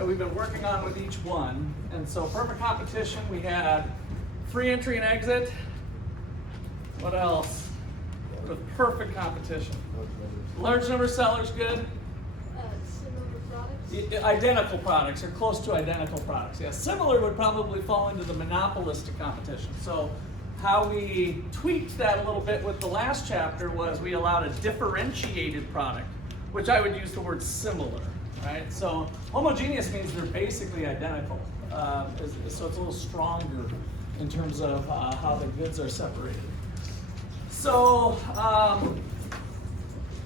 that we've been working on with each one. And so perfect competition, we had free entry and exit. What else? With perfect competition. Large number of sellers, good. Similar products? Identical products, or close to identical products. Yeah, similar would probably fall into the monopolistic competition. So how we tweaked that a little bit with the last chapter was we allowed a differentiated product, which I would use the word similar, right? So homogeneous means they're basically identical. So it's a little stronger in terms of how the goods are separated. So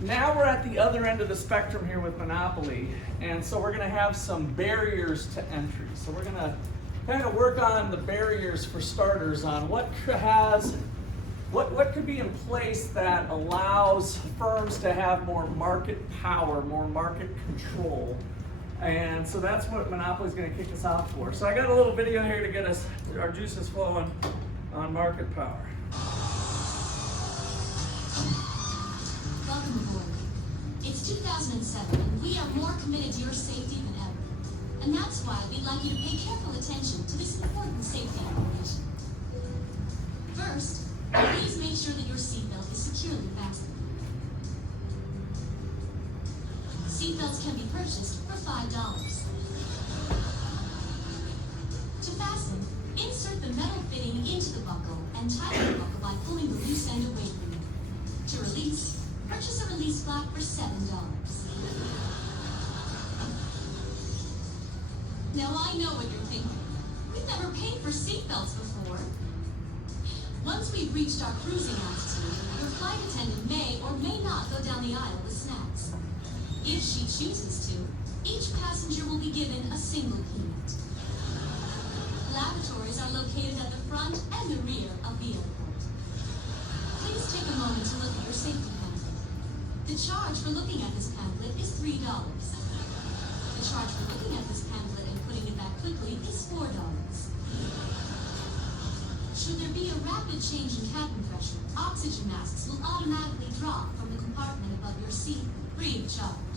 now we're at the other end of the spectrum here with monopoly, and so we're going to have some barriers to entry. So we're going to kind of work on the barriers for starters on what could be in place that allows firms to have more market power, more market control. And so that's what monopoly is going to kick us off for. So I got a little video here to get us our juices flowing on market power. Welcome aboard. It's 2007, and we are more committed to your safety than ever. And that's why we'd like you to pay careful attention to this important safety information. First, please make sure that your seatbelt is securely fastened. Seatbelts can be purchased for $5. To fasten, insert the metal fitting into the buckle and tighten the buckle by pulling the loose end away from you. To release, purchase a release flap for $7. Now I know what you're thinking. We've never paid for seatbelts before. Once we've reached our cruising altitude, your flight attendant may or may not go down the aisle with snacks. If she chooses to, each passenger will be given a single peanut. Lavatories are located at the front and the rear of the airport. Please take a moment to look at your safety pamphlet. The charge for looking at this pamphlet is $3. The charge for looking at this pamphlet and putting it back quickly is $4. Should there be a rapid change in cabin pressure, oxygen masks will automatically drop from the compartment above your seat, free of charge.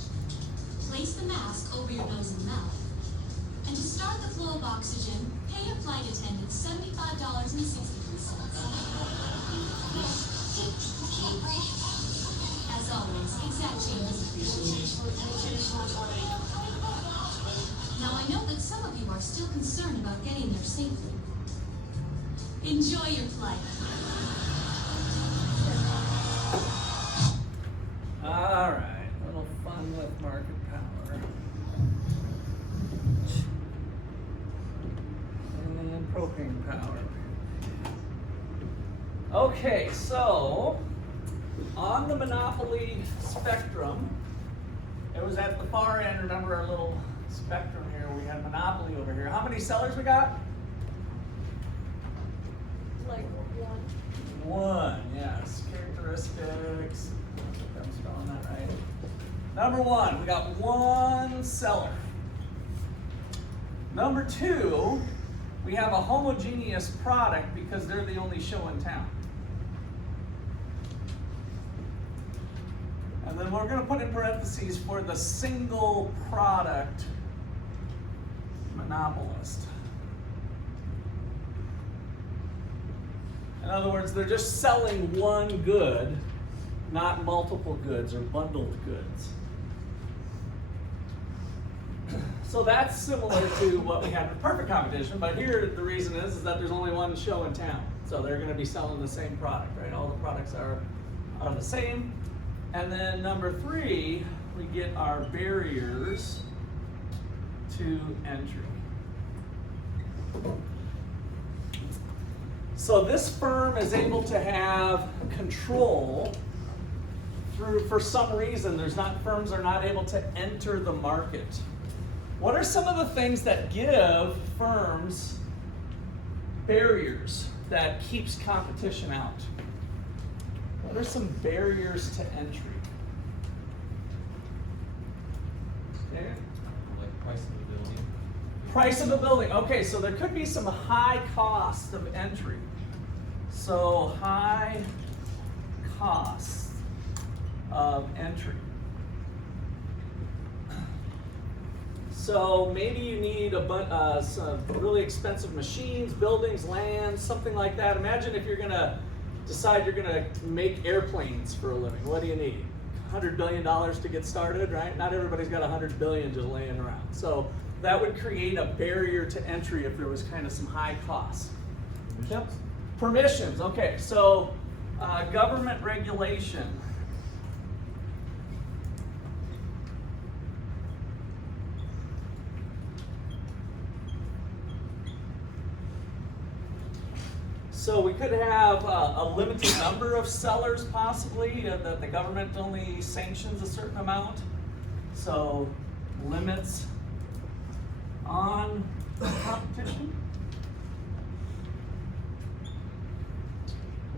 Place the mask over your nose and mouth. And to start the flow of oxygen, pay your flight attendant $75.63. As always, exact change is appreciated. Now I know that some of you are still concerned about getting there safely. Enjoy your flight. All right, a little fun with market power. And propane power. Okay, so on the monopoly spectrum, it was at the far end. Remember our little spectrum here? We had monopoly over here. How many sellers we got? Like one. One, yes. Characteristics. I think I'm spelling that right. Number one, we got one seller. Number two, we have a homogeneous product because they're the only show in town. And then we're going to put in parentheses for the single product monopolist. In other words, they're just selling one good, not multiple goods or bundled goods. So that's similar to what we had with perfect competition, but here the reason is that there's only one show in town. So they're going to be selling the same product, right? All the products are the same. And then number three, we get our barriers to entry. So this firm is able to have control through, for some reason, firms are not able to enter the market. What are some of the things that give firms barriers that keeps competition out? What are some barriers to entry? Okay. Like price of the building. Price of a building. Okay, so there could be some high cost of entry. So high cost of entry. So maybe you need some really expensive machines, buildings, land, something like that. Imagine if you're gonna decide you're gonna make airplanes for a living. What do you need? $100 billion to get started, right? Not everybody's got $100 billion just laying around. So that would create a barrier to entry if there was kind of some high costs. Yep. Permissions, okay, so government regulation. So we could have a limited number of sellers possibly, that the government only sanctions a certain amount. So limits on competition.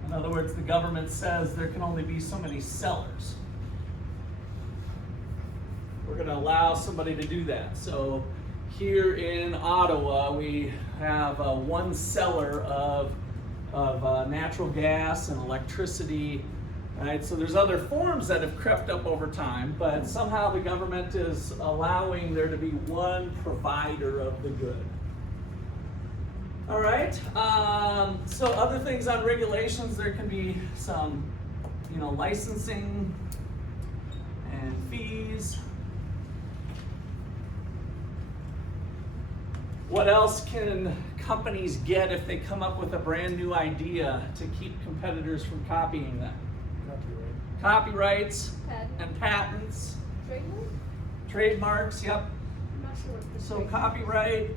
In other words, the government says there can only be so many sellers. We're going to allow somebody to do that. So here in Ottawa, we have one seller of natural gas and electricity, right? So there's other forms that have crept up over time, but somehow the government is allowing there to be one provider of the good. All right, so other things on regulations, there can be some, licensing and fees. What else can companies get if they come up with a brand new idea to keep competitors from copying them? Copyrights and patents. Trademark? Trademarks, yep. I'm not sure what the So trademark- copyright,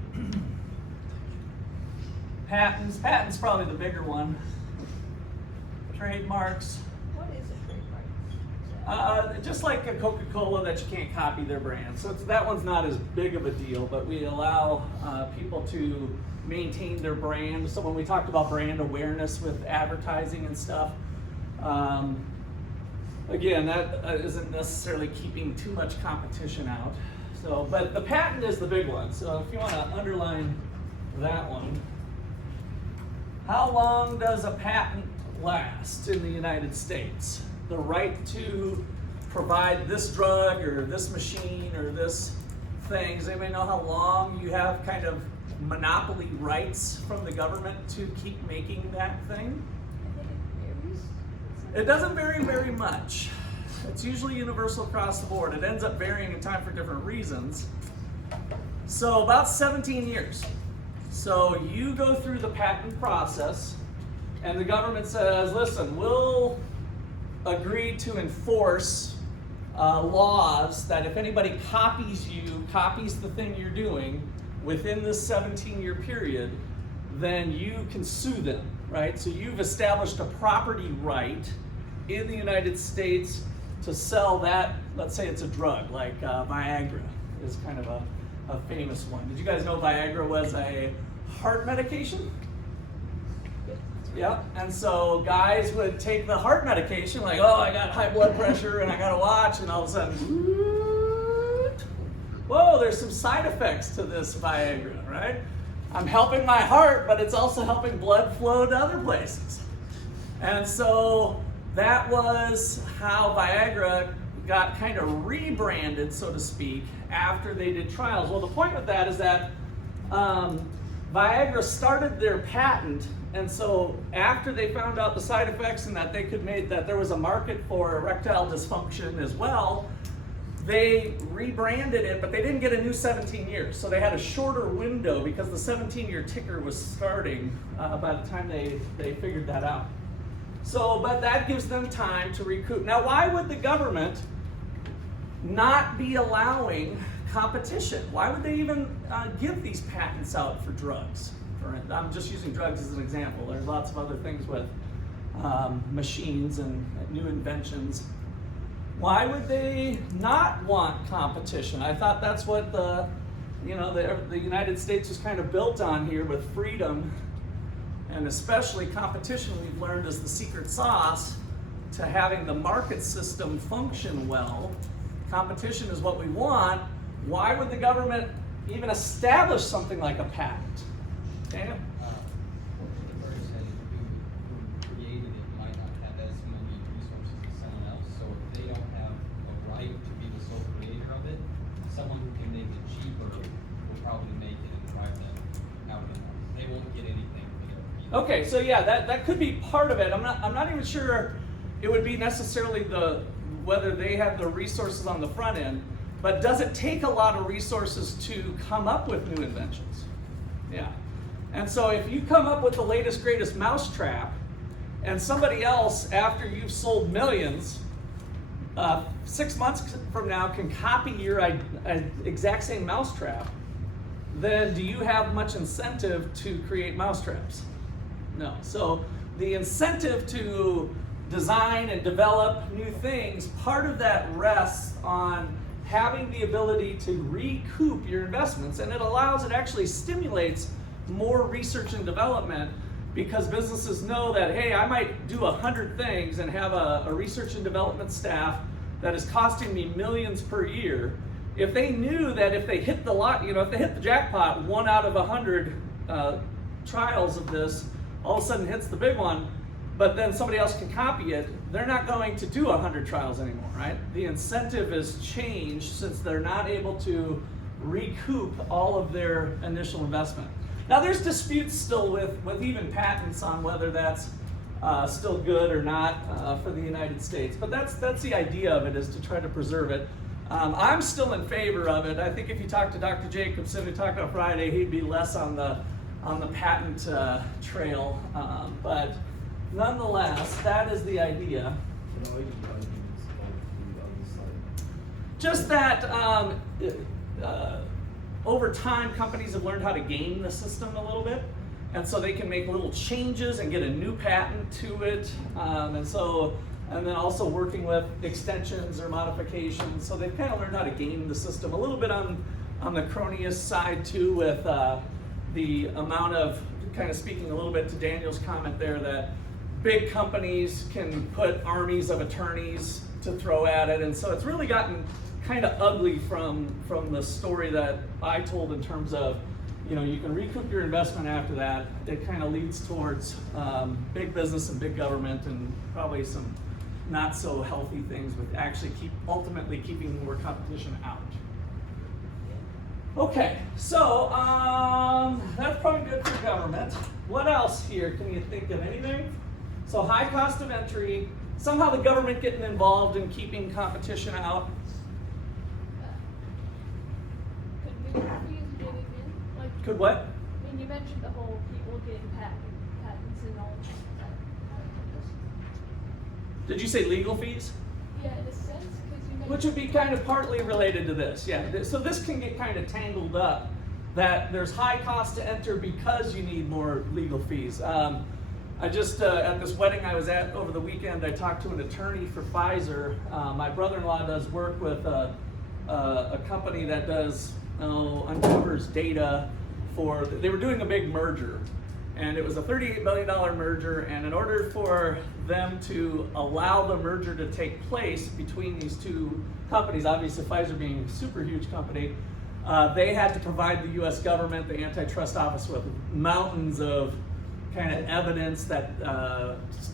patents probably the bigger one. Trademarks, What is a trademark? just like a Coca-Cola that you can't copy their brand. So that one's not as big of a deal, but we allow people to maintain their brand. So when we talked about brand awareness with advertising and stuff, again, that isn't necessarily keeping too much competition out. So, but the patent is the big one. So if you want to underline that one, how long does a patent last in the United States? The right to provide this drug or this machine or this thing. Does anybody know how long you have kind of monopoly rights from the government to keep making that thing? I think it varies. It doesn't vary very much. It's usually universal across the board. It ends up varying in time for different reasons. So about 17 years. So you go through the patent process and the government says, listen, we'll agree to enforce laws that if anybody copies the thing you're doing within this 17-year period, then you can sue them, right? So you've established a property right in the United States to sell that, let's say it's a drug, like Viagra is kind of a famous one. Did you guys know Viagra was a heart medication? Yeah, and so guys would take the heart medication, like, oh, I got high blood pressure and I gotta watch, and all of a sudden, whoa, there's some side effects to this Viagra, right? I'm helping my heart, but it's also helping blood flow to other places. And so that was how Viagra got kind of rebranded, so to speak, after they did trials. Well, the point with that is that Viagra started their patent, and so after they found out the side effects and that they could make that there was a market for erectile dysfunction as well, they rebranded it, but they didn't get a new 17 years. So they had a shorter window because the 17-year ticker was starting by the time they figured that out. So, but that gives them time to recoup. Now, why would the government not be allowing competition? Why would they even give these patents out for drugs? I'm just using drugs as an example. There's lots of other things with machines and new inventions. Why would they not want competition? I thought that's what the United States was kind of built on here, with freedom, and especially competition we've learned is the secret sauce to having the market system function well. Competition is what we want. Why would the government even establish something like a patent? Daniel? The person who created it might not have as many resources as someone else, so if they don't have a right to be the sole creator of it, someone who can make it cheaper Okay, so yeah, that could be part of it. I'm not even sure it would be necessarily whether they have the resources on the front end, but does it take a lot of resources to come up with new inventions? Yeah. And so if you come up with the latest, greatest mousetrap, and somebody else, after you've sold millions, 6 months from now can copy your exact same mousetrap, then do you have much incentive to create mousetraps? No. So the incentive to design and develop new things, part of that rests on having the ability to recoup your investments, and it actually stimulates more research and development, because businesses know that, hey, I might do 100 things and have a research and development staff that is costing me millions per year. If they knew that if they hit if they hit the jackpot, 1 out of 100 trials of this all of a sudden hits the big one, but then somebody else can copy it, they're not going to do 100 trials anymore, right? The incentive has changed since they're not able to recoup all of their initial investment. Now there's disputes still with even patents on whether that's still good or not for the United States, but that's the idea of it, is to try to preserve it. I'm still in favor of it. I think if you talk to Dr. Jacobson, who talked on Friday, he'd be less on the patent trail, but nonetheless, that is the idea. Just that over time, companies have learned how to game the system a little bit, and so they can make little changes and get a new patent to it, and then also working with extensions or modifications. So they've kind of learned how to game the system a little bit on the cronyist side too, with the amount of, kind of speaking a little bit to Daniel's comment there, that big companies can put armies of attorneys to throw at it, and so it's really gotten kind of ugly from the story that I told, in terms of, you can recoup your investment after that. It kind of leads towards big business and big government, and probably some not so healthy things with actually ultimately keeping more competition out. Okay, so that's probably good for government. What else here? Can you think of anything? So high cost of entry, somehow the government getting involved in keeping competition out. Could legal fees getting in? Like, Could what? I mean, you mentioned the whole people getting patents and all that. Did you say legal fees? Yeah, in a sense, because you mentioned. Which would be kind of partly related to this, yeah. So this can get kind of tangled up, that there's high cost to enter because you need more legal fees. I just, at this wedding I was at over the weekend, I talked to an attorney for Pfizer. My brother-in-law does work with a company that uncovers data they were doing a big merger, and it was a $38 billion merger, and in order for them to allow the merger to take place between these two companies, obviously Pfizer being a super huge company, they had to provide the US government, the antitrust office, with mountains of kind of evidence that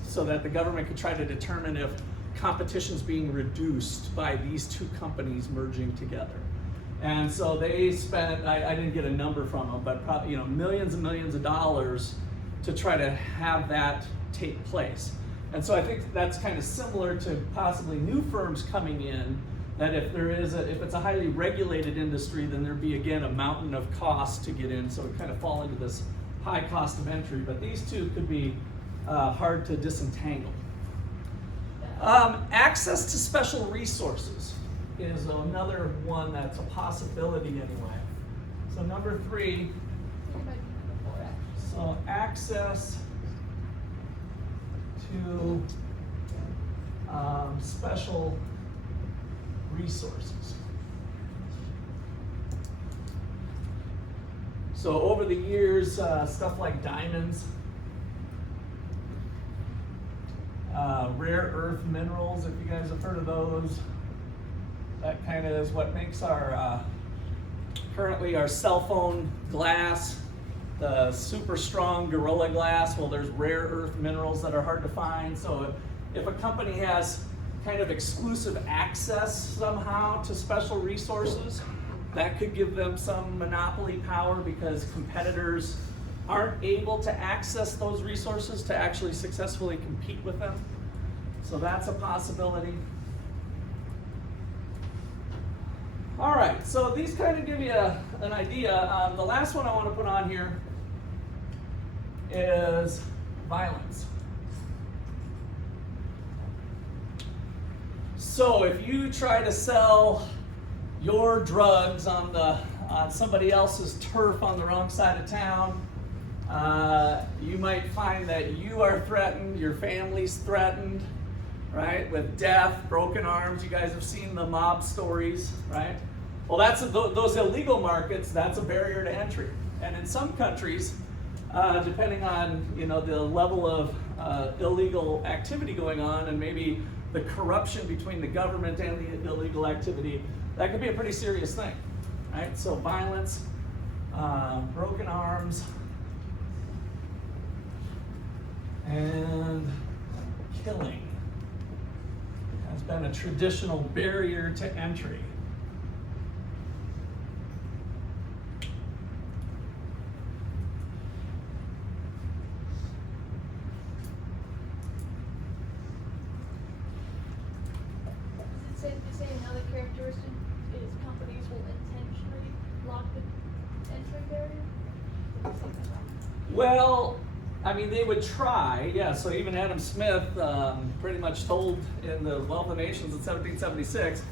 so that the government could try to determine if competition's being reduced by these two companies merging together. And so they spent, I didn't get a number from them, but probably, millions and millions of dollars to try to have that take place. And so I think that's kind of similar to possibly new firms coming in, that if it's a highly regulated industry, then there'd be, again, a mountain of cost to get in, so it kind of fall into this high cost of entry. But these two could be hard to disentangle. Access to special resources is another one that's a possibility anyway. So number 3, so access to special resources. So over the years, stuff like diamonds, rare earth minerals, if you guys have heard of those, that kind of is what makes our currently our cell phone glass, the super strong Gorilla Glass. Well, there's rare earth minerals that are hard to find. So if a company has kind of exclusive access somehow to special resources, that could give them some monopoly power, because competitors aren't able to access those resources to actually successfully compete with them. So that's a possibility. All right, so these kind of give you an idea. The last one I want to put on here is violence. So if you try to sell your drugs on somebody else's turf on the wrong side of town, you might find that you are threatened, your family's threatened, right? With death, broken arms. You guys have seen the mob stories, right? Well, those illegal markets. That's a barrier to entry. And in some countries, depending on the level of illegal activity going on, and maybe the corruption between the government and the illegal activity, that could be a pretty serious thing, right? So violence, broken arms, and killing has been a traditional barrier to entry. Is it safe to say another characteristic is companies will intentionally block the entry barrier? Or do you think that's wrong? Well, I mean, they would try, yeah. So even Adam Smith pretty much told in the Wealth of Nations in 1776,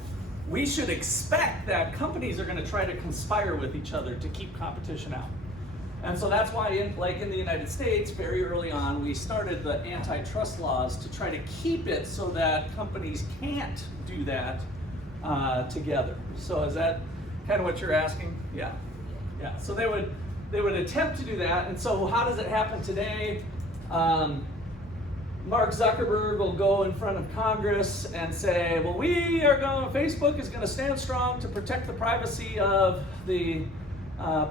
we should expect that companies are going to try to conspire with each other to keep competition out. And so that's why, in the United States, very early on, we started the antitrust laws to try to keep it so that companies can't do that together. So is that kind of what you're asking? Yeah. Yeah. So they would attempt to do that. And so how does it happen today? Mark Zuckerberg will go in front of Congress and say, well, Facebook is going to stand strong to protect the privacy of the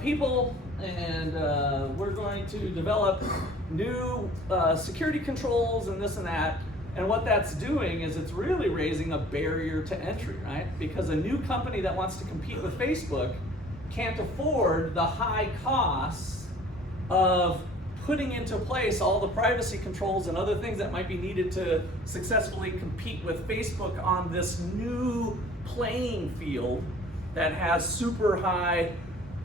people, and we're going to develop new security controls and this and that. And what that's doing is it's really raising a barrier to entry, right? Because a new company that wants to compete with Facebook can't afford the high costs of putting into place all the privacy controls and other things that might be needed to successfully compete with Facebook on this new playing field that has super high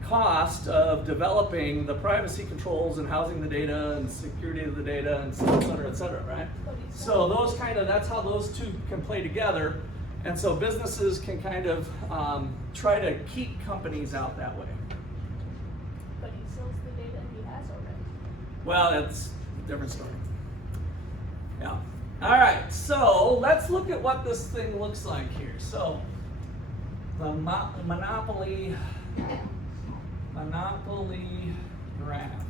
cost of developing the privacy controls and housing the data and security of the data and et cetera, right? So that's how those two can play together. And so businesses can kind of try to keep companies out that way. But he sells the data he has already. Well, that's a different story. Yeah. All right, so let's look at what this thing looks like here. So the monopoly graph. Monopoly graph.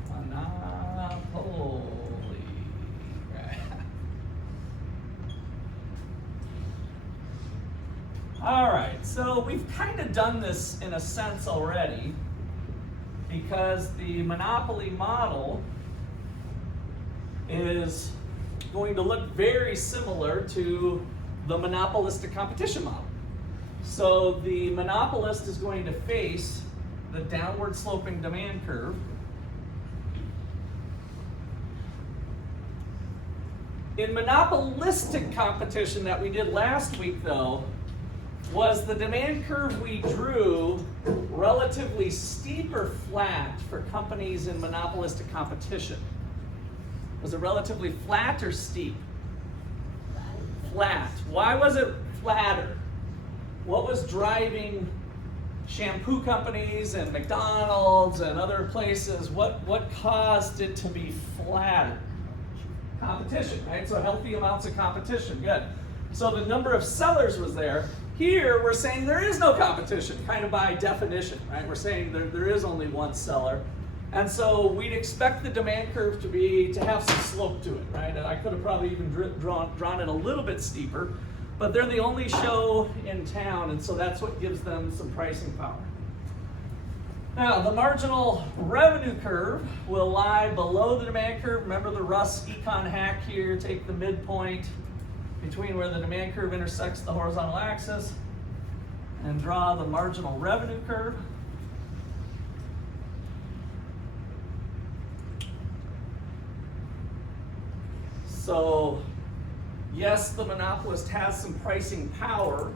All right, so we've kind of done this in a sense already, because the monopoly model is going to look very similar to the monopolistic competition model. So the monopolist is going to face the downward sloping demand curve. In monopolistic competition that we did last week, though, was the demand curve we drew relatively steep or flat for companies in monopolistic competition? Was it relatively flat or steep? Flat. Why was it flatter? What was driving shampoo companies and McDonald's and other places? What caused it to be flatter? Competition, right? So healthy amounts of competition, good. So the number of sellers was there. Here we're saying there is no competition, kind of by definition, right? We're saying there is only one seller. And so we'd expect the demand curve to have some slope to it, right? And I could have probably even drawn it a little bit steeper, but they're the only show in town, and so that's what gives them some pricing power. Now, the marginal revenue curve will lie below the demand curve. Remember the Russ econ hack here, take the midpoint between where the demand curve intersects the horizontal axis and draw the marginal revenue curve. So, yes, the monopolist has some pricing power,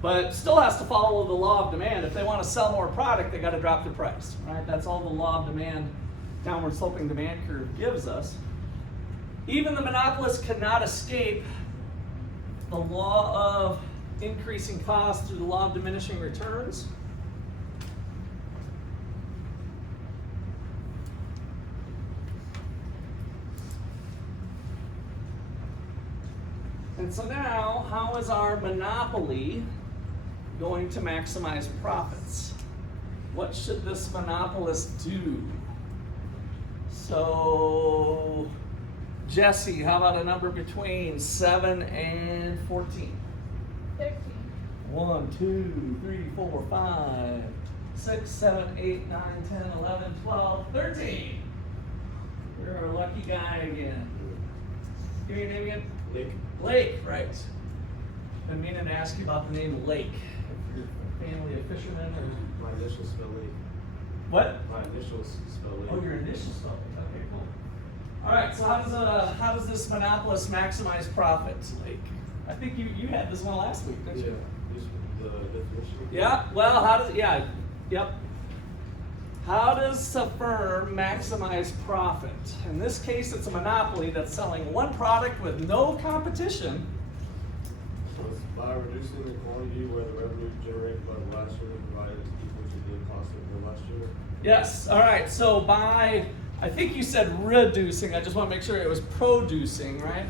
but still has to follow the law of demand. If they want to sell more product, they got to drop the price, right? That's all the law of demand, downward sloping demand curve gives us. Even the monopolist cannot escape the law of increasing costs through the law of diminishing returns. And so now, how is our monopoly going to maximize profits? What should this monopolist do? So, Jesse, how about a number between 7 and 14? 13. 1, 2, 3, 4, 5, 6, 7, 8, 9, 10, 11, 12, 13. You're our lucky guy again. Give me your name again. Lake. Lake, right. Been meaning to ask you about the name Lake. If you're a family of fishermen or... My initials spell Lake. What? My initials spell Lake. Oh, your initials spell Lake. Okay, cool. All right, so how does this monopolist maximize profits, Lake? I think you had this one last week, didn't you? Yeah. Just the definition. Yeah, well, yep. How does a firm maximize profit? In this case, it's a monopoly that's selling one product with no competition. So it's by reducing the quantity where the revenue generated by the last unit provided is equal to the cost of the last unit. Yes, all right, so by, I think you said reducing, I just want to make sure it was producing, right?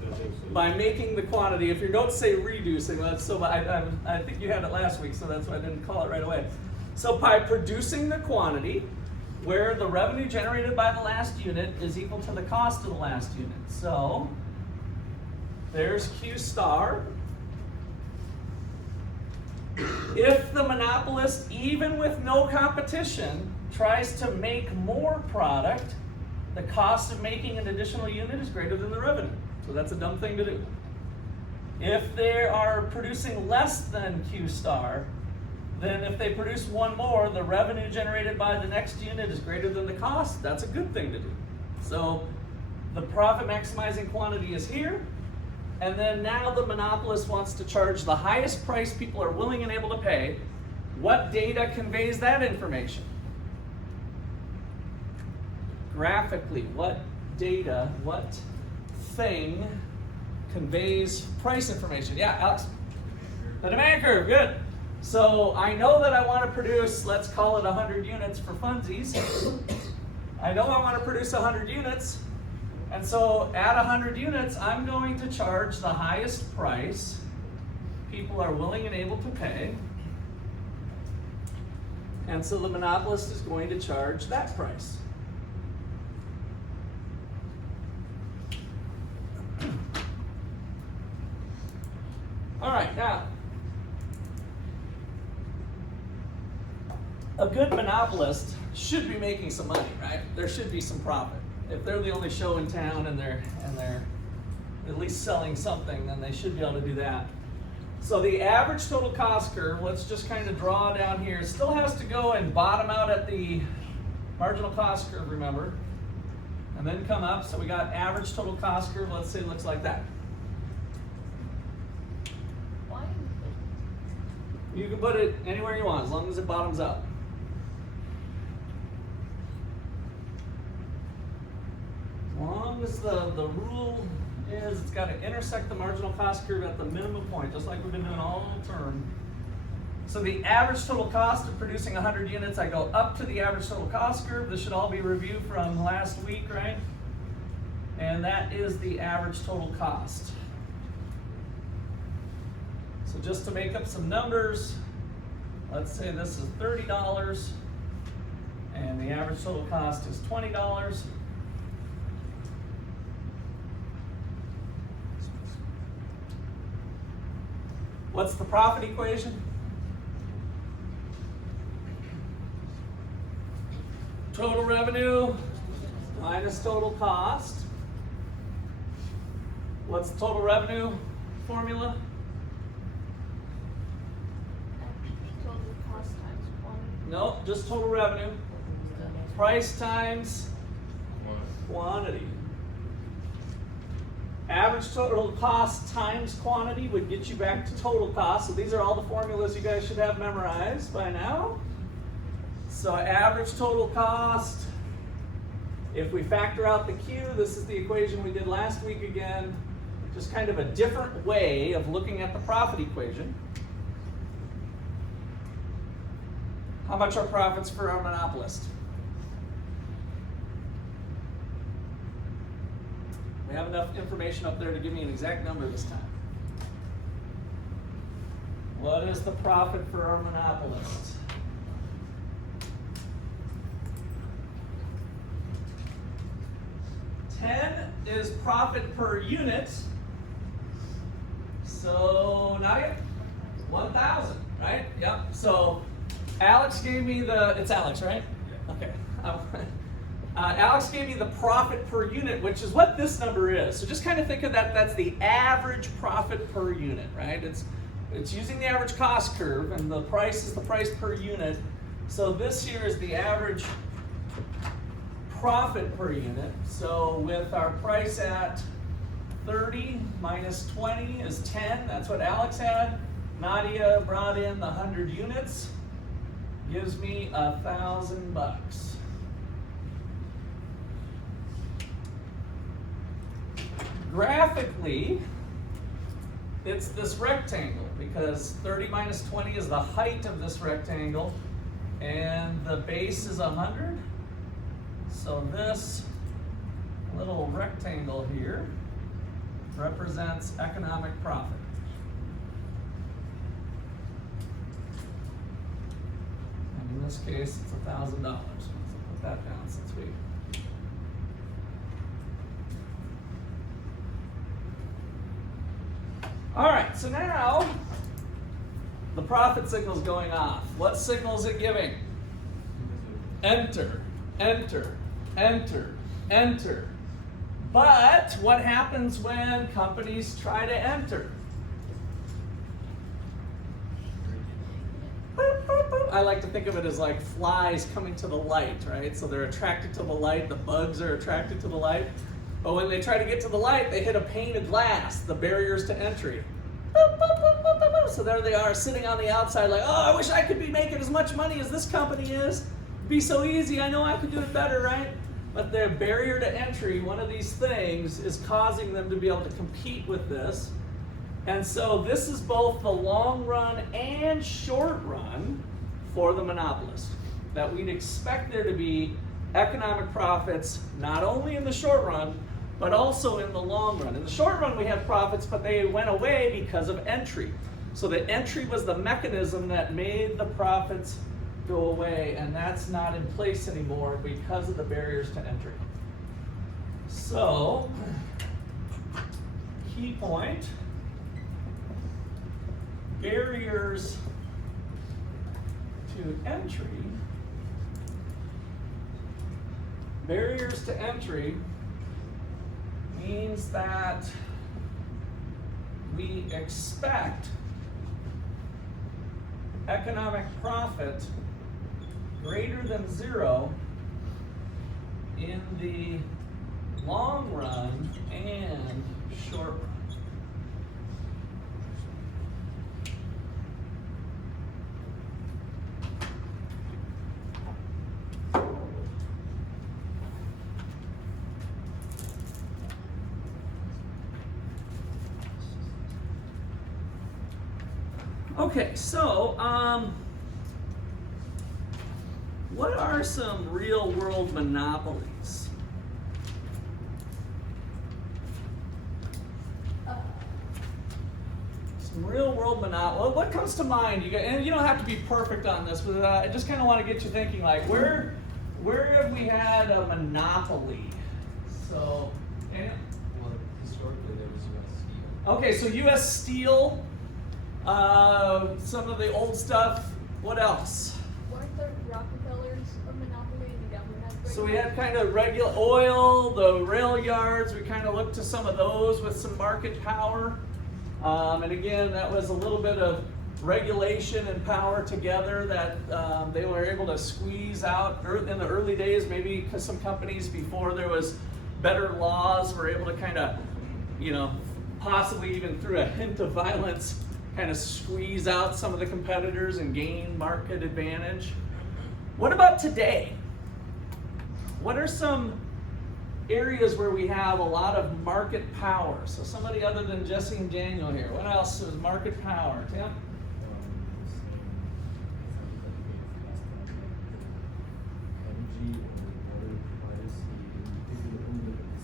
I think so. By making the quantity, if you don't say reducing, that's so, I think you had it last week, so that's why I didn't call it right away. So by producing the quantity where the revenue generated by the last unit is equal to the cost of the last unit. So there's Q star. If the monopolist, even with no competition, tries to make more product, the cost of making an additional unit is greater than the revenue. So that's a dumb thing to do. If they are producing less than Q star, then if they produce one more, the revenue generated by the next unit is greater than the cost. That's a good thing to do. So the profit maximizing quantity is here. And then now the monopolist wants to charge the highest price people are willing and able to pay. What data conveys that information? Graphically, what data, what thing conveys price information? Yeah, Alex? The demand curve, good. So I know that I want to produce, let's call it 100 units for funsies. I know I want to produce 100 units. And so at 100 units, I'm going to charge the highest price people are willing and able to pay. And so the monopolist is going to charge that price. All right, now, a good monopolist should be making some money, right? There should be some profit. If they're the only show in town and they're at least selling something, then they should be able to do that. So the average total cost curve, let's just kind of draw down here, still has to go and bottom out at the marginal cost curve, remember, and then come up. So we got average total cost curve, let's say it looks like that. Why? You can put it anywhere you want, as long as it bottoms out. As long as the rule is it's got to intersect the marginal cost curve at the minimum point, just like we've been doing all term. So the average total cost of producing 100 units, I go up to the average total cost curve. This should all be reviewed from last week, right? And that is the average total cost. So just to make up some numbers, let's say this is $30 and the average total cost is $20. What's the profit equation? Total revenue minus total cost. What's the total revenue formula? Total cost times quantity. No, just total revenue. Price times quantity. Average total cost times quantity would get you back to total cost. So these are all the formulas you guys should have memorized by now. So average total cost, if we factor out the Q, this is the equation we did last week again, just kind of a different way of looking at the profit equation. How much are profits for our monopolist? We have enough information up there to give me an exact number this time. What is the profit for our monopolist? $10 is profit per unit. So now you 1,000, right? Yep. So Alex gave me it's Alex, right? Okay. Alex gave me the profit per unit, which is what this number is. So just kind of think of that, that's the average profit per unit, right? It's using the average cost curve, and the price is the price per unit. So this here is the average profit per unit. So with our price at 30 minus 20 is 10, that's what Alex had. Nadia brought in the 100 units, gives me $1,000. Graphically, it's this rectangle because 30 minus 20 is the height of this rectangle and the base is 100. So this little rectangle here represents economic profit. And in this case, it's $1,000. So put that down since we. All right, so now the profit signal is going off. What signal is it giving? Enter, enter, enter, enter. But what happens when companies try to enter? Boop, boop, boop. I like to think of it as like flies coming to the light, right? So they're attracted to the light, the bugs are attracted to the light. But when they try to get to the light, they hit a pane of glass, the barriers to entry. Boop, boop, boop, boop, boop, boop. So there they are sitting on the outside like, oh, I wish I could be making as much money as this company is. It'd be so easy, I know I could do it better, right? But their barrier to entry, one of these things, is causing them to be able to compete with this. And so this is both the long run and short run for the monopolist. That we'd expect there to be economic profits, not only in the short run, but also in the long run. In the short run, we have profits, but they went away because of entry. So the entry was the mechanism that made the profits go away, and that's not in place anymore because of the barriers to entry. So, key point, barriers to entry. Barriers to entry means that we expect economic profit greater than 0 in the long run and short run. Okay, so what are some real-world monopolies? Some real-world monopolies. What comes to mind? And you don't have to be perfect on this, but I just kind of want to get you thinking. Like, where have we had a monopoly? So, Daniel? Well, historically there was U.S. Steel. Okay, so U.S. Steel. Some of the old stuff. What else? Weren't the Rockefellers a monopoly and the government had So we had kind of regular oil, the rail yards. We kind of looked to some of those with some market power. And again, that was a little bit of regulation and power together that they were able to squeeze out in the early days, maybe because some companies before there was better laws were able to kind of, possibly even through a hint of violence, kind of squeeze out some of the competitors and gain market advantage. What about today? What are some areas where we have a lot of market power? So somebody other than Jesse and Daniel here. What else is market power? Tim?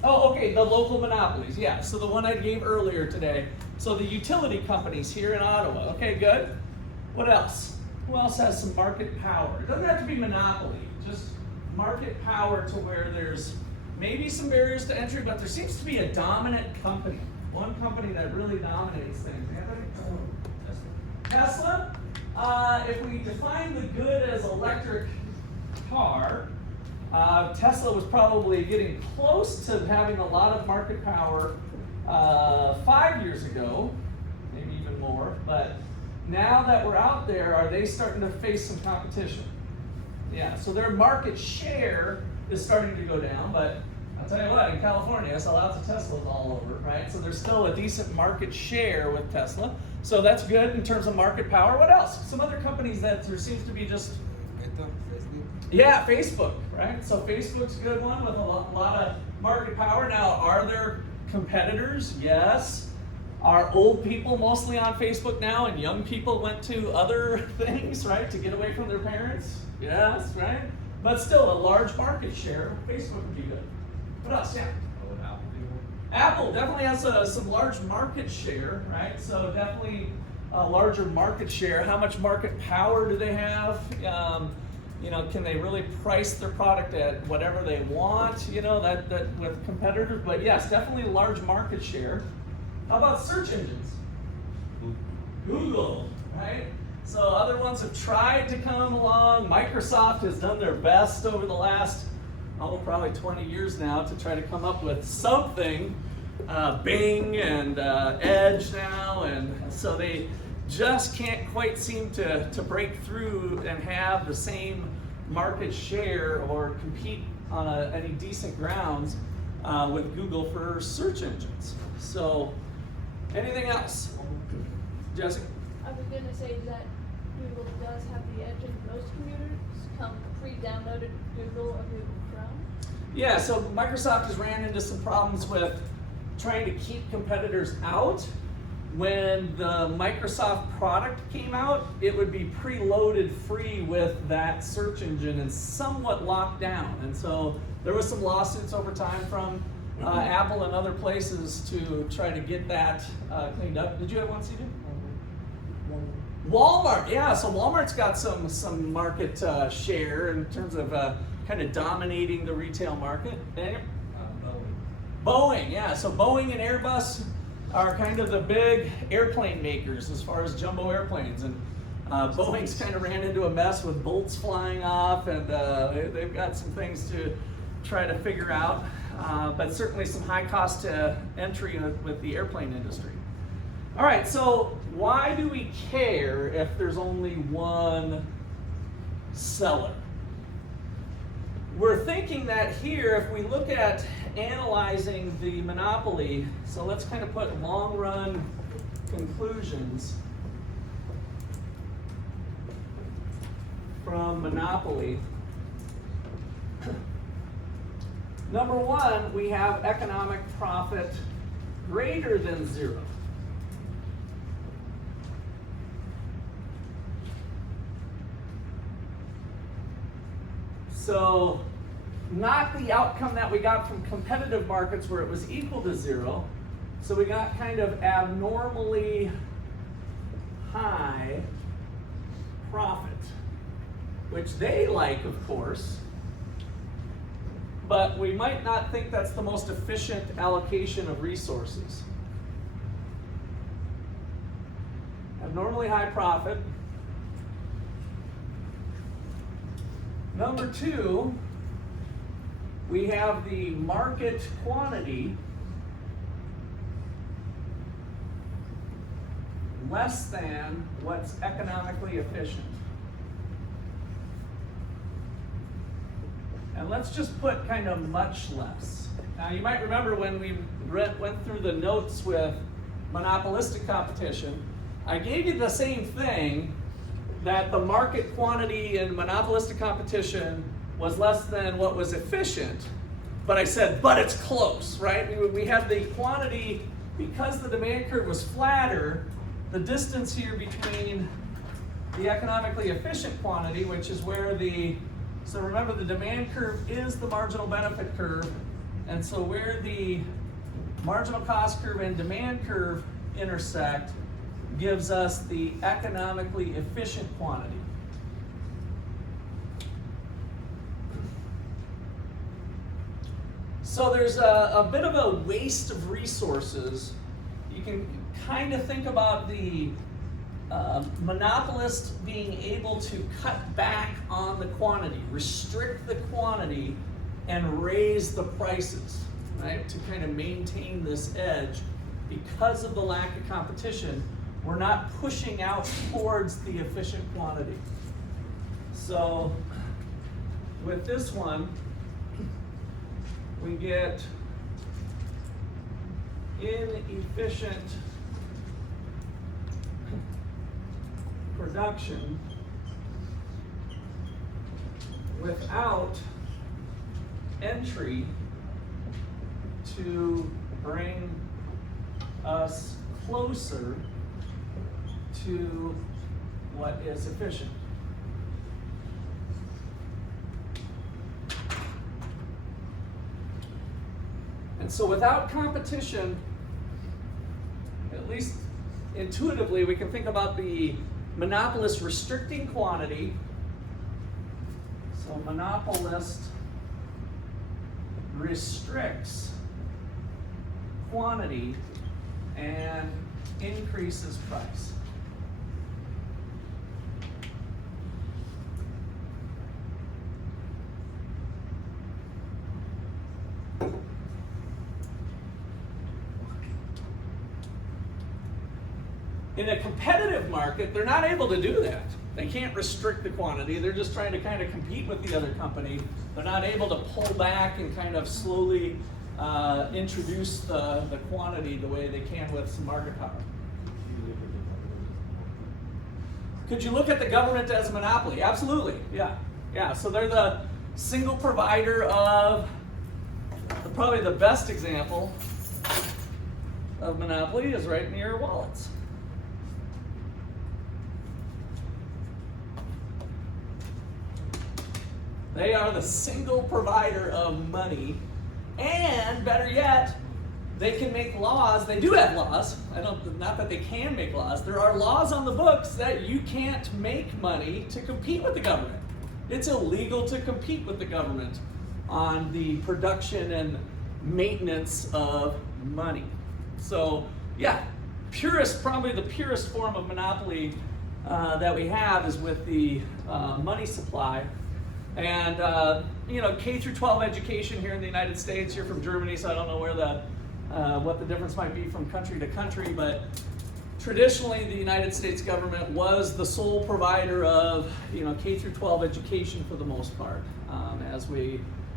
Oh, okay, the local monopolies, yeah. So the one I gave earlier today. So the utility companies here in Ottawa. Okay, good. What else? Who else has some market power? It doesn't have to be monopoly, just market power to where there's maybe some barriers to entry, but there seems to be a dominant company. One company that really dominates things. Anthony? Tesla. If we define the good as electric car, Tesla was probably getting close to having a lot of market power 5 years ago, maybe even more. But now that we're out there, are they starting to face some competition? Yeah, so their market share is starting to go down, but I'll tell you what, in California, I saw lots of Teslas all over, right? So there's still a decent market share with Tesla. So that's good in terms of market power. What else? Some other companies that there seems to be just... Yeah, Facebook, right? So Facebook's a good one with a lot of market power. Now, are there competitors? Yes. Are old people mostly on Facebook now and young people went to other things, right, to get away from their parents? Yes, right? But still, a large market share. Facebook would be good. What else? Yeah. Apple definitely has some large market share, right? So definitely a larger market share. How much market power do they have? Can they really price their product at whatever they want? That with competitors. But yes, definitely a large market share. How about search engines? Google, right? So other ones have tried to come along. Microsoft has done their best over the last, probably 20 years now to try to come up with something. Bing and Edge now, and so they just can't quite seem to break through and have the same market share or compete on any decent grounds with Google for search engines. So anything else? Jesse? I was going to say that Google does have the edge in most computers. Come pre-downloaded Google or Google Chrome. Yeah, so Microsoft has ran into some problems with trying to keep competitors out. When the Microsoft product came out, it would be preloaded free with that search engine and somewhat locked down. And so there was some lawsuits over time from Apple and other places to try to get that cleaned up. Did you have one, CJ? Walmart, yeah. So Walmart's got some market share in terms of kind of dominating the retail market. Daniel? Boeing, yeah. So Boeing and Airbus are kind of the big airplane makers as far as jumbo airplanes, and Boeing's kind of ran into a mess with bolts flying off, and they've got some things to try to figure out, but certainly some high cost entry with the airplane industry. All right, so why do we care if there's only one seller? We're thinking that here, if we look at analyzing the monopoly, so let's kind of put long run conclusions from monopoly. Number one, we have economic profit greater than zero. So not the outcome that we got from competitive markets where it was equal to zero. So we got kind of abnormally high profit, which they like, of course, but we might not think that's the most efficient allocation of resources. Abnormally high profit. Number two, we have the market quantity less than what's economically efficient. And let's just put kind of much less. Now you might remember when we went through the notes with monopolistic competition, I gave you the same thing, that the market quantity in monopolistic competition was less than what was efficient, but I said, but it's close, right? We had the quantity, because the demand curve was flatter, the distance here between the economically efficient quantity, which is where so remember the demand curve is the marginal benefit curve, and so where the marginal cost curve and demand curve intersect gives us the economically efficient quantity. So there's a bit of a waste of resources. You can kind of think about the monopolist being able to cut back on the quantity, restrict the quantity, and raise the prices, right? To kind of maintain this edge. Because of the lack of competition, we're not pushing out towards the efficient quantity. So with this one, we get inefficient production without entry to bring us closer to what is efficient. And so without competition, at least intuitively, we can think about the monopolist restricting quantity. So monopolist restricts quantity and increases price. In a competitive market, they're not able to do that. They can't restrict the quantity. They're just trying to kind of compete with the other company. They're not able to pull back and kind of slowly introduce the quantity the way they can with some market power. Could you look at the government as a monopoly? Absolutely, yeah. So they're the single provider of, probably the best example of monopoly is right near wallets. They are the single provider of money, and better yet, they can make laws. They do have laws. Not that they can make laws. There are laws on the books that you can't make money to compete with the government. It's illegal to compete with the government on the production and maintenance of money. So yeah, probably the purest form of monopoly that we have is with the money supply. And K through 12 education here in the United States. You're from Germany, so I don't know where what the difference might be from country to country, but traditionally the United States government was the sole provider of K through 12 education for the most part,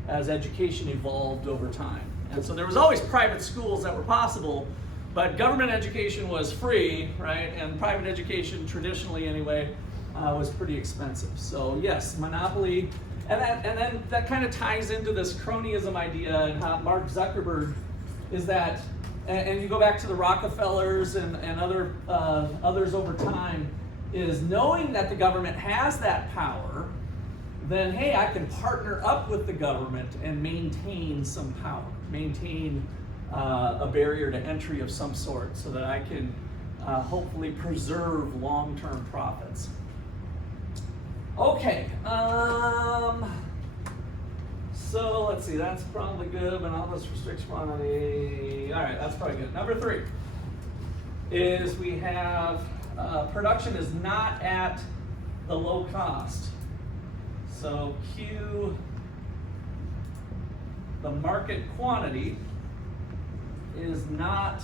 as education evolved over time. And so there was always private schools that were possible, but government education was free, right? And private education, traditionally anyway, was pretty expensive. So yes, monopoly, and then that kind of ties into this cronyism idea and how Mark Zuckerberg is that, and you go back to the Rockefellers and others over time, is knowing that the government has that power, then hey, I can partner up with the government and maintain some power, maintain a barrier to entry of some sort so that I can hopefully preserve long-term profits. Okay, so let's see, that's probably good, monopolist restricts quantity. All right, that's probably good. Number 3 is we have production is not at the low cost. So Q, the market quantity, is not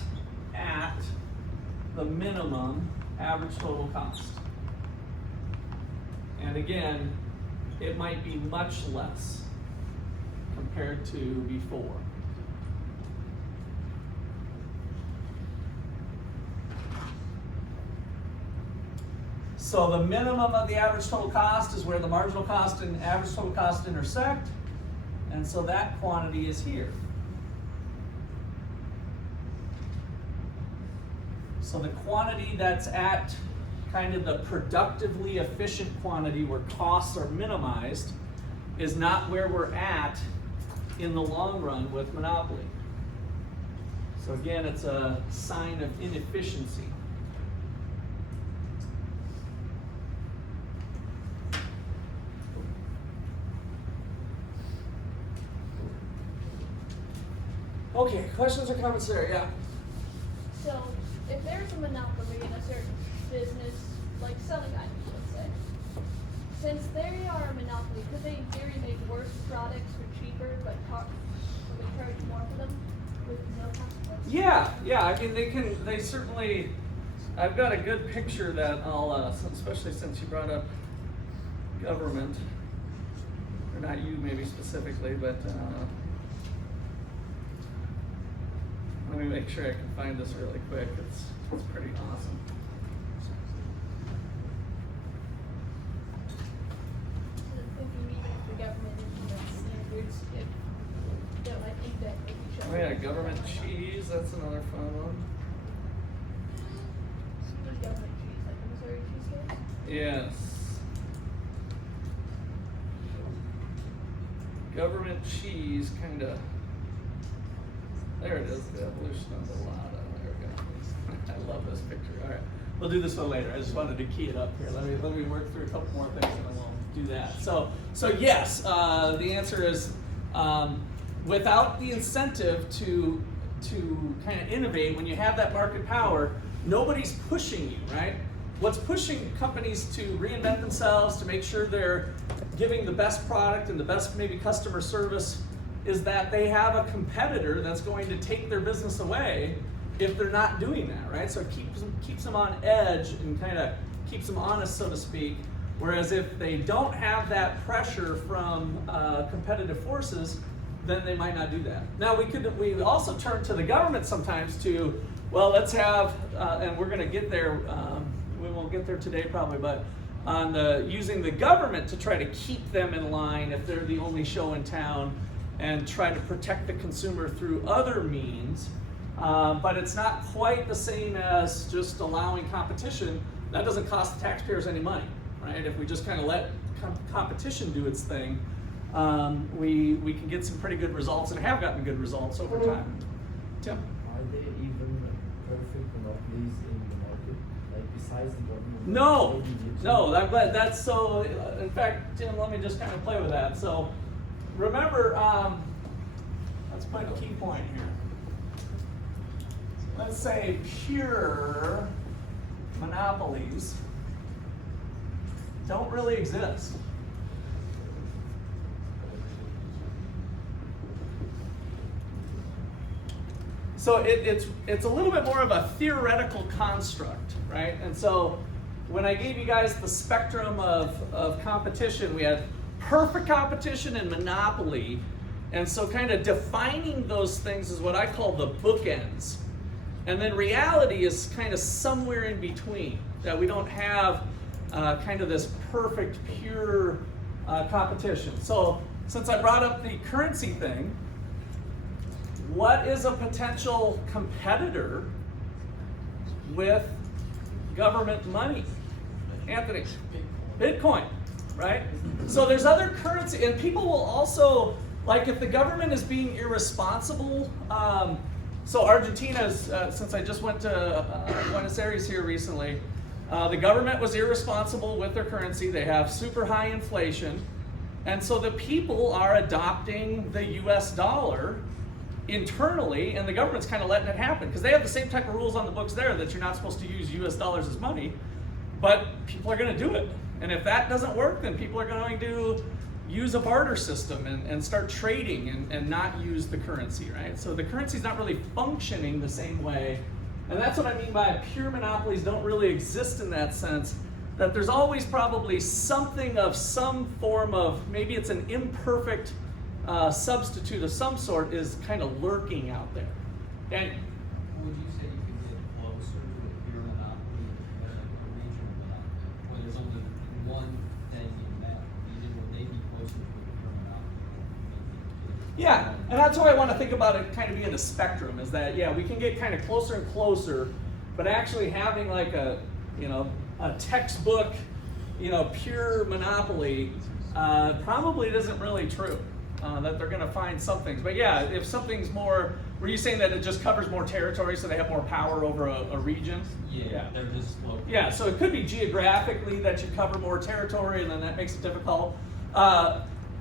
at the minimum average total cost. And again, it might be much less compared to before. So the minimum of the average total cost is where the marginal cost and average total cost intersect. And so that quantity is here. So the quantity that's at kind of the productively efficient quantity where costs are minimized is not where we're at in the long run with monopoly. So again, it's a sign of inefficiency. Okay, questions or comments there? Yeah. So, if there's a monopoly in a certain business, like selling items, let's say, since they are a monopoly, could they in theory make worse products for cheaper, but charge more for them with no consequence? Yeah. I mean, they certainly. I've got a good picture that I'll, especially since you brought up government, or not you maybe specifically, but let me make sure I can find this really quick. It's pretty awesome. So I'm thinking even if the government implements standards, I think that if you show. Oh yeah, government cheese. That's another fun one. There's government cheese, like the Missouri cheesecake. Yes. Government cheese, kind of. There it is, the evolution of the lotto. There we go. I love this picture. All right, we'll do this one later. I just wanted to key it up here. Let me work through a couple more things, and then we'll do that. So yes, the answer is without the incentive to kind of innovate. When you have that market power, nobody's pushing you, right? What's pushing companies to reinvent themselves, to make sure they're giving the best product and the best maybe customer service, is that they have a competitor that's going to take their business away if they're not doing that, right? So it keeps them on edge and kind of keeps them honest, so to speak. Whereas if they don't have that pressure from competitive forces, then they might not do that. Now we also turn to the government sometimes to, well, let's have, and we're going to get there. We won't get there today probably, but on using the government to try to keep them in line if they're the only show in town, and try to protect the consumer through other means. But it's not quite the same as just allowing competition. That doesn't cost the taxpayers any money, right? If we just kind of let competition do its thing, we can get some pretty good results and have gotten good results over time. Tim? Are there even perfect monopolies in the market? Like besides the government? No, I'm glad that's so. In fact, Tim, let me just kind of play with that. So remember, let's put a key point here. Let's say pure monopolies don't really exist. So it's a little bit more of a theoretical construct, right? And so when I gave you guys the spectrum of competition, we had perfect competition and monopoly. And so kind of defining those things is what I call the bookends. And then reality is kind of somewhere in between, that we don't have kind of this perfect, pure competition. So since I brought up the currency thing, what is a potential competitor with government money? Anthony? Bitcoin, right? So there's other currency, and people will also, like if the government is being irresponsible, so Argentina's, since I just went to Buenos Aires here recently, the government was irresponsible with their currency. They have super high inflation, and so the people are adopting the US dollar internally, and the government's kind of letting it happen because they have the same type of rules on the books there that you're not supposed to use US dollars as money, but people are going to do it. And if that doesn't work, then people are going to use a barter system and start trading and not use the currency, right? So the currency's not really functioning the same way. And that's what I mean by pure monopolies don't really exist in that sense, that there's always probably something of some form of, maybe it's an imperfect substitute of some sort is kind of lurking out there. And Would you say you could get closer to a pure monopoly than like a regional monopoly, where Yeah, and that's why I want to think about it kind of being a spectrum, is that, yeah, we can get kind of closer and closer, but actually having like a, you know, a textbook, you know, pure monopoly probably isn't really true, that they're going to find some things. But yeah, if something's more, were you saying that it just covers more territory so they have more power over a region? Yeah, they're just local. Yeah, so it could be geographically that you cover more territory, and then that makes it difficult.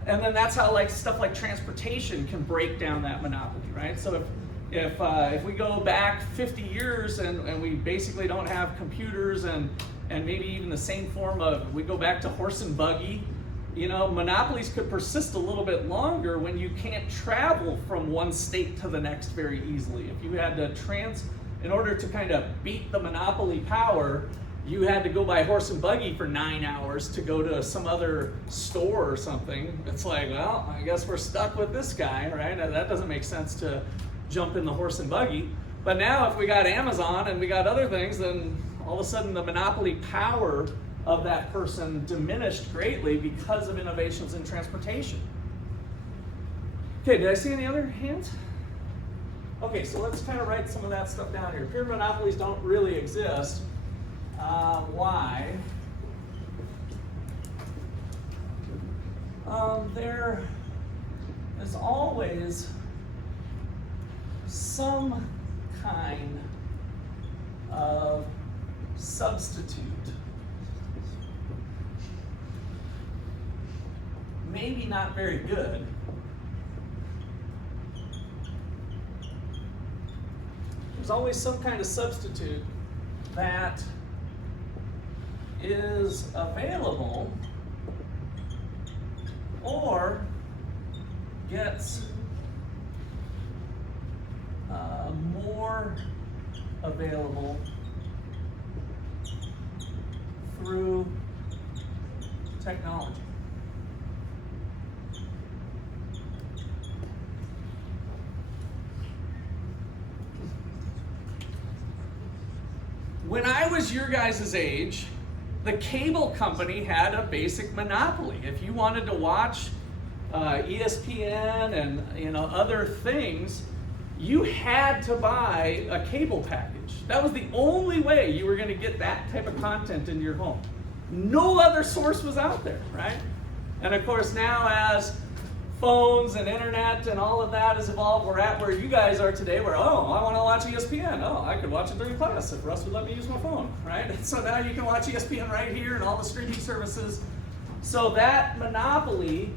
And then that's how like stuff like transportation can break down that monopoly, right? So if we go back 50 years and we basically don't have computers and maybe even the same form of, we go back to horse and buggy, you know, monopolies could persist a little bit longer when you can't travel from one state to the next very easily. If you had to in order to kind of beat the monopoly power, you had to go by horse and buggy for 9 hours to go to some other store or something. It's like, well, I guess we're stuck with this guy, right? That doesn't make sense to jump in the horse and buggy. But now if we got Amazon and we got other things, then all of a sudden the monopoly power of that person diminished greatly because of innovations in transportation. Okay, did I see any other hands? Okay, so let's kind of write some of that stuff down here. Pure monopolies don't really exist. Why? There is always some kind of substitute. Maybe not very good. There's always some kind of substitute that is available or gets more available through technology. When I was your guys' age, the cable company had a basic monopoly. If you wanted to watch ESPN and other things, you had to buy a cable package. That was the only way you were going to get that type of content into your home. No other source was out there, right? And of course now as phones and internet and all of that has evolved, we're at where you guys are today, where, oh, I want to watch ESPN. Oh, I could watch it during class if Russ would let me use my phone, right? So now you can watch ESPN right here and all the streaming services. So that monopoly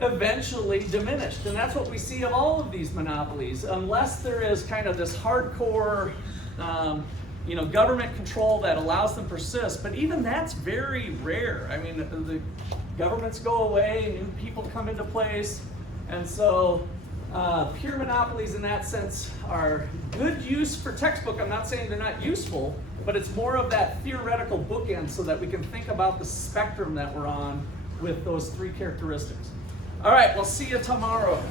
eventually diminished. And that's what we see of all of these monopolies, unless there is kind of this hardcore government control that allows them to persist. But even that's very rare. I mean, the governments go away, new people come into place, and so pure monopolies in that sense are good use for textbook. I'm not saying they're not useful, but it's more of that theoretical bookend so that we can think about the spectrum that we're on with those three characteristics. All right, we'll see you tomorrow.